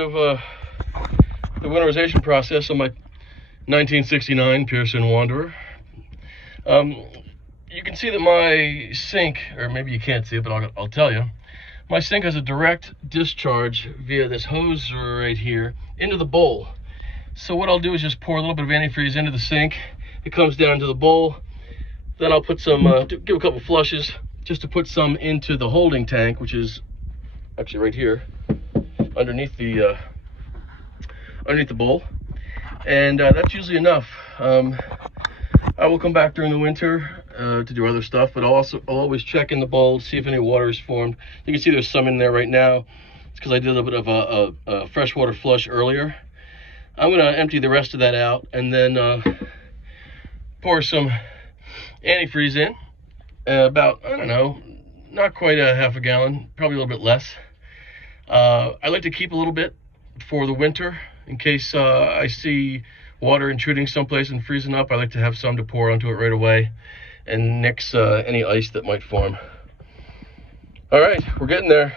of the winterization process on my 1969 Pearson Wanderer. You can see that my sink, or maybe you can't see it, but I'll tell you. My sink has a direct discharge via this hose right here into the bowl. So what I'll do is just pour a little bit of antifreeze into the sink. It comes down to the bowl. Then I'll put some, give a couple flushes just to put some into the holding tank, which is actually right here underneath the bowl. And that's usually enough. I will come back during the winter to do other stuff, but I'll always check in the bowl, see if any water is formed. You can see there's some in there right now. It's because I did a bit of a freshwater flush earlier. I'm going to empty the rest of that out and then pour some antifreeze in. About, I don't know, not quite a half a gallon, probably a little bit less. I like to keep a little bit for the winter in case I see water intruding someplace and freezing up. I like to have some to pour onto it right away and nix any ice that might form. All right, we're getting there.